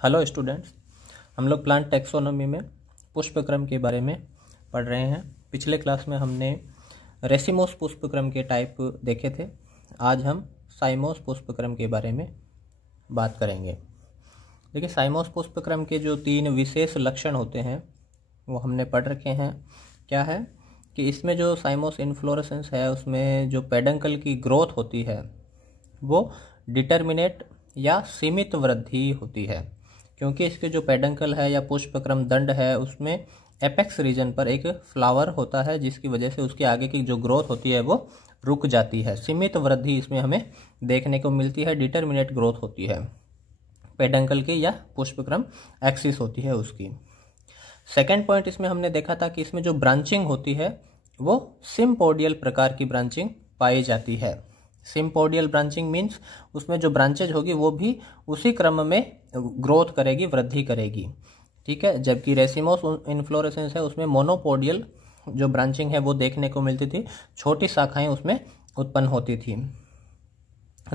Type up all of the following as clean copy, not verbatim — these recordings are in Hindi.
हेलो स्टूडेंट्स, हम लोग प्लांट टैक्सोनॉमी में पुष्पक्रम के बारे में पढ़ रहे हैं। पिछले क्लास में हमने रेसिमोस पुष्पक्रम के टाइप देखे थे। आज हम साइमोस पुष्पक्रम के बारे में बात करेंगे। देखिए, साइमोस पुष्पक्रम के जो 3 विशेष लक्षण होते हैं वो हमने पढ़ रखे हैं। क्या है कि इसमें जो साइमोस इन्फ्लोरेसेंस है उसमें जो पेडंकल की ग्रोथ होती है वो डिटर्मिनेट या सीमित वृद्धि होती है, क्योंकि इसके जो पेडंकल है या पुष्पक्रम दंड है उसमें एपेक्स रीजन पर एक फ्लावर होता है, जिसकी वजह से उसके आगे की जो ग्रोथ होती है वो रुक जाती है। सीमित वृद्धि इसमें हमें देखने को मिलती है। डिटर्मिनेट ग्रोथ होती है पेडंकल की या पुष्पक्रम एक्सिस होती है उसकी। सेकेंड पॉइंट इसमें हमने देखा था कि इसमें जो ब्रांचिंग होती है वो सिम्पोडियल प्रकार की ब्रांचिंग पाई जाती है। सिम्पोडियल ब्रांचिंग मीन्स उसमें जो ब्रांचेज होगी वो भी उसी क्रम में ग्रोथ करेगी, वृद्धि करेगी। ठीक है, जबकि रेसिमोस इन्फ्लोरेसेंस है उसमें मोनोपोडियल जो ब्रांचिंग है वो देखने को मिलती थी, छोटी शाखाएं उसमें उत्पन्न होती थी।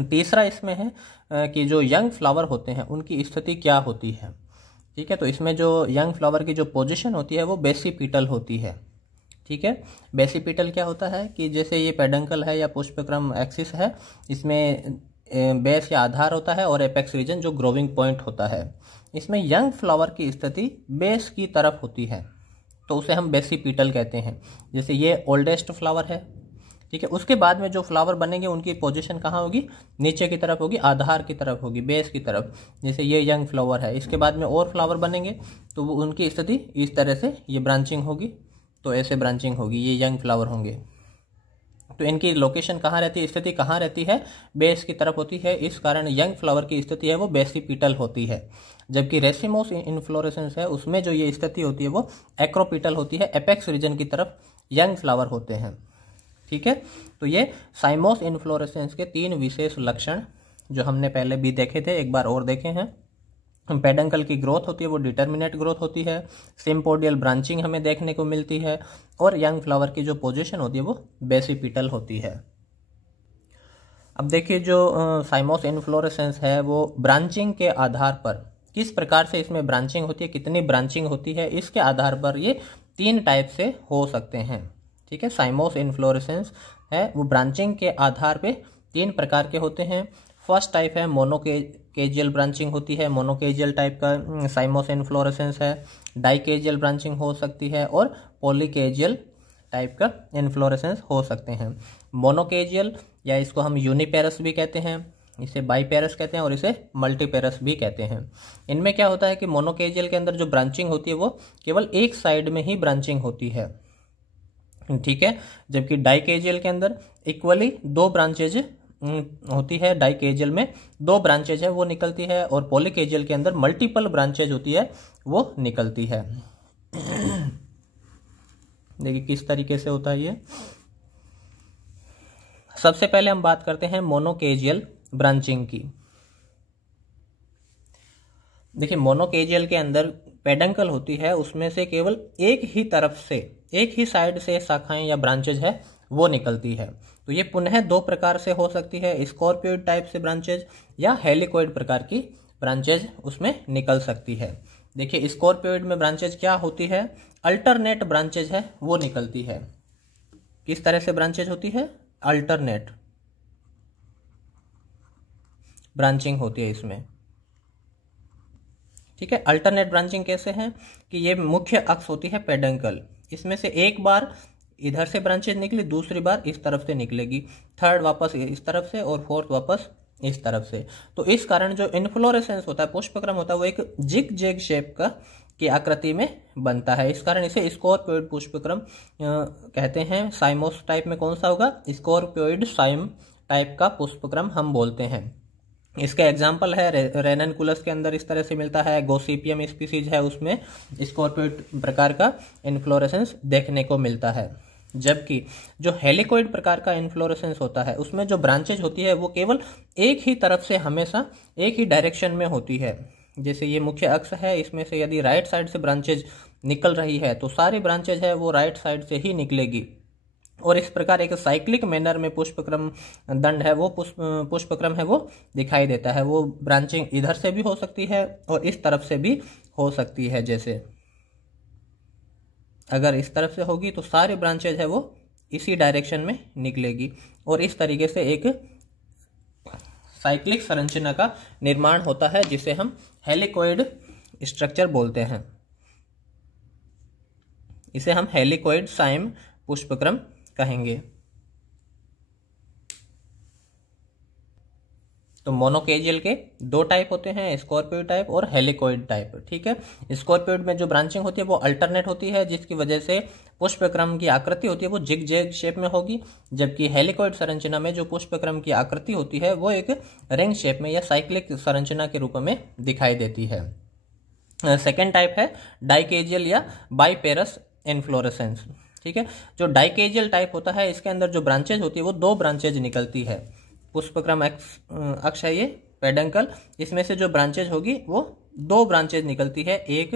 तीसरा इसमें है कि जो यंग फ्लावर होते हैं उनकी स्थिति क्या होती है। ठीक है, तो इसमें जो यंग फ्लावर की जो पोजीशन होती है वो बेसिपिटल होती है। ठीक है, बेसिपिटल क्या होता है कि जैसे ये पेडंकल है या पुष्पक्रम एक्सिस है, इसमें बेस या आधार होता है और एपेक्स रीजन जो ग्रोविंग पॉइंट होता है। इसमें यंग फ्लावर की स्थिति बेस की तरफ होती है तो उसे हम बेसिपिटल कहते हैं। जैसे ये ओल्डेस्ट फ्लावर है, ठीक है, उसके बाद में जो फ्लावर बनेंगे उनकी पोजीशन कहाँ होगी, नीचे की तरफ होगी, आधार की तरफ होगी, बेस की तरफ। जैसे ये यंग फ्लावर है, इसके बाद में और फ्लावर बनेंगे तो वो उनकी स्थिति इस तरह से ये ब्रांचिंग होगी, तो ऐसे ब्रांचिंग होगी, ये यंग फ्लावर होंगे। तो इनकी लोकेशन कहाँ रहती है, स्थिति कहाँ रहती है, बेस की तरफ होती है। इस कारण यंग फ्लावर की स्थिति है वो बेसिपिटल होती है। जबकि रेसिमोस इन्फ्लोरेसेंस है उसमें जो ये स्थिति होती है वो एक्रोपिटल होती है, एपेक्स रीजन की तरफ यंग फ्लावर होते हैं। ठीक है, तो ये साइमोस इन्फ्लोरेसेंस के 3 विशेष लक्षण जो हमने पहले भी देखे थे, एक बार और देखे हैं। पेडंकल की ग्रोथ होती है वो डिटर्मिनेट ग्रोथ होती है, सिम्पोडियल ब्रांचिंग हमें देखने को मिलती है और यंग फ्लावर की जो पोजीशन होती है वो बेसिपिटल होती है। अब देखिए, जो साइमोस इन्फ्लोरेसेंस है वो ब्रांचिंग के आधार पर किस प्रकार से इसमें ब्रांचिंग होती है, कितनी ब्रांचिंग होती है, इसके आधार पर ये 3 टाइप से हो सकते हैं। ठीक है, साइमोस इन्फ्लोरेसेंस है वो ब्रांचिंग के आधार पे 3 प्रकार के होते हैं। फर्स्ट टाइप है मोनोकेजियल ब्रांचिंग होती है, मोनोकेजियल टाइप का साइमोस इन्फ्लोरेसेंस है। डाइकेजियल ब्रांचिंग हो सकती है और पॉलीकेजियल टाइप का इन्फ्लोरेसेंस हो सकते हैं। मोनोकेजियल या इसको हम यूनिपेरस भी कहते हैं, इसे बाईपेरस कहते हैं और इसे मल्टीपेरस भी कहते हैं। इनमें क्या होता है कि मोनोकेजियल के अंदर जो ब्रांचिंग होती है वो केवल एक साइड में ही ब्रांचिंग होती है। ठीक है, जबकि डाइकेजियल के अंदर इक्वली 2 ब्रांचेज होती है, डाइकेजियल में 2 ब्रांचेज है वो निकलती है, और पॉलीकेजियल के अंदर मल्टीपल ब्रांचेज होती है वो निकलती है। देखिए किस तरीके से होता है ये। सबसे पहले हम बात करते हैं मोनोकेजियल ब्रांचिंग की। देखिए, मोनोकेजियल के अंदर पेडंकल होती है उसमें से केवल एक ही तरफ से, एक ही साइड से शाखाएं या ब्रांचेज है वो निकलती है। तो ये पुनः 2 प्रकार से हो सकती है, स्कॉर्पियोइड टाइप से ब्रांचेज या हेलिकोइड प्रकार की ब्रांचेज उसमें निकल सकती है। देखिए, स्कॉर्पियोइड में ब्रांचेज क्या होती है, अल्टरनेट ब्रांचेज है वो निकलती है। किस तरह से ब्रांचेज होती है, अल्टरनेट ब्रांचिंग होती है इसमें। ठीक है, अल्टरनेट ब्रांचिंग कैसे है कि ये मुख्य अक्ष होती है पेडंकल, इसमें से एक बार इधर से ब्रांचेज निकली, दूसरी बार इस तरफ से निकलेगी, थर्ड वापस इस तरफ से और फोर्थ वापस इस तरफ से। तो इस कारण जो इन्फ्लोरेसेंस होता है, पुष्पक्रम होता है, वो एक जिग जैग शेप का की आकृति में बनता है। इस कारण इसे स्कॉर्पियोइड पुष्पक्रम कहते हैं। साइमोस टाइप में कौन सा होगा, स्कॉर्पियोइड साइम टाइप का पुष्पक्रम हम बोलते हैं। इसका एग्जाम्पल है रेननकुलस के अंदर इस तरह से मिलता है, गोसिपियम स्पीसीज है उसमें स्कॉर्पियोइड प्रकार का इन्फ्लोरेसेंस देखने को मिलता है। जबकि जो हेलिकोइड प्रकार का इन्फ्लोरेसेंस होता है उसमें जो ब्रांचेज होती है वो केवल एक ही तरफ से, हमेशा एक ही डायरेक्शन में होती है। जैसे ये मुख्य अक्ष है, इसमें से यदि राइट साइड से ब्रांचेज निकल रही है तो सारी ब्रांचेज है वो राइट साइड से ही निकलेगी, और इस प्रकार एक साइक्लिक मैनर में पुष्पक्रम दंड है वो पुष्पक्रम है वो दिखाई देता है। वो ब्रांचिंग इधर से भी हो सकती है और इस तरफ से भी हो सकती है। जैसे अगर इस तरफ से होगी तो सारी ब्रांचेज है वो इसी डायरेक्शन में निकलेगी और इस तरीके से एक साइक्लिक संरचना का निर्माण होता है जिसे हम हेलिकोइड स्ट्रक्चर बोलते हैं। इसे हम हेलिकोइड साइम पुष्पक्रम कहेंगे। तो मोनोकेजियल के दो टाइप होते हैं, स्कॉर्पियोइड टाइप और हेलिकोइड टाइप। ठीक है, स्कॉर्पियोइड में जो ब्रांचिंग होती है वो अल्टरनेट होती है, जिसकी वजह से पुष्पक्रम की आकृति होती है वो जिग जैग शेप में होगी, जबकि हेलिकोइड संरचना में जो पुष्पक्रम की आकृति होती है वो एक रिंग शेप में या साइक्लिक संरचना के रूप में दिखाई देती है। सेकेंड टाइप है डाइकेजियल या बाइपेरस इन्फ्लोरेसेंस। ठीक है, जो डाइकेजियल टाइप होता है इसके अंदर जो ब्रांचेज होती है वो दो ब्रांचेज निकलती है। पुष्पक्रम अक्ष है ये पेडंकल, इसमें से जो ब्रांचेज होगी वो दो ब्रांचेज निकलती है एक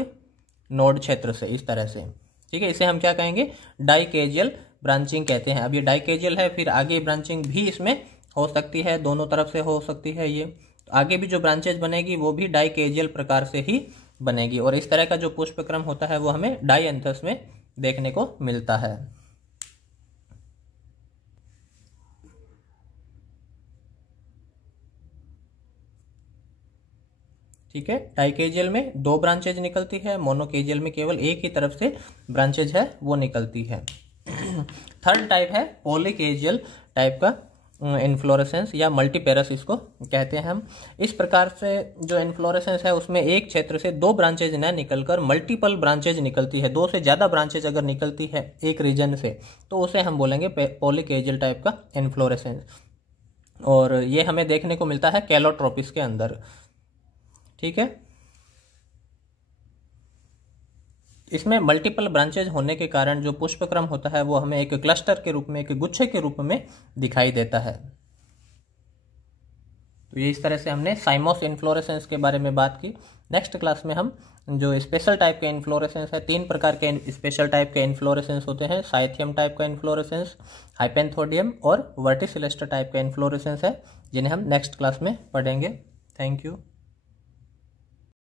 नोड क्षेत्र से, इस तरह से। ठीक है, इसे हम क्या कहेंगे, डाइकेजियल ब्रांचिंग कहते हैं। अब ये डाइकेजियल है, फिर आगे ब्रांचिंग भी इसमें हो सकती है, दोनों तरफ से हो सकती है। ये आगे भी जो ब्रांचेज बनेगी वो भी डाइकेजियल प्रकार से ही बनेगी और इस तरह का जो पुष्पक्रम होता है वो हमें डायंथस में देखने को मिलता है। ठीक है, डाइकेजियल में दो ब्रांचेज निकलती है, मोनोकेजियल में केवल एक ही तरफ से ब्रांचेज है वो निकलती है। थर्ड टाइप है पॉलीकेजियल टाइप का इन्फ्लोरेसेंस या मल्टीपेरस इसको कहते हैं हम। इस प्रकार से जो इन्फ्लोरेसेंस है उसमें एक क्षेत्र से दो ब्रांचेज न निकलकर मल्टीपल ब्रांचेज निकलती है। दो से ज़्यादा ब्रांचेज अगर निकलती है एक रीजन से तो उसे हम बोलेंगे पॉलीकेजियल टाइप का इन्फ्लोरेसेंस, और ये हमें देखने को मिलता है कैलोट्रोपिस के अंदर। ठीक है, इसमें मल्टीपल ब्रांचेज होने के कारण जो पुष्पक्रम होता है वो हमें एक क्लस्टर के रूप में, एक गुच्छे के रूप में दिखाई देता है। तो ये इस तरह से हमने साइमोस इन्फ्लोरेसेंस के बारे में बात की। नेक्स्ट क्लास में हम जो स्पेशल टाइप के इन्फ्लोरेसेंस है, तीन प्रकार के स्पेशल टाइप के इन्फ्लोरेसेंस होते हैं, साइथियम टाइप का इन्फ्लोरेसेंस, हाइपेंथोडियम और वर्टिसिलेस्टर टाइप का इन्फ्लोरेसेंस है, जिन्हें हम नेक्स्ट क्लास में पढ़ेंगे। Thank you.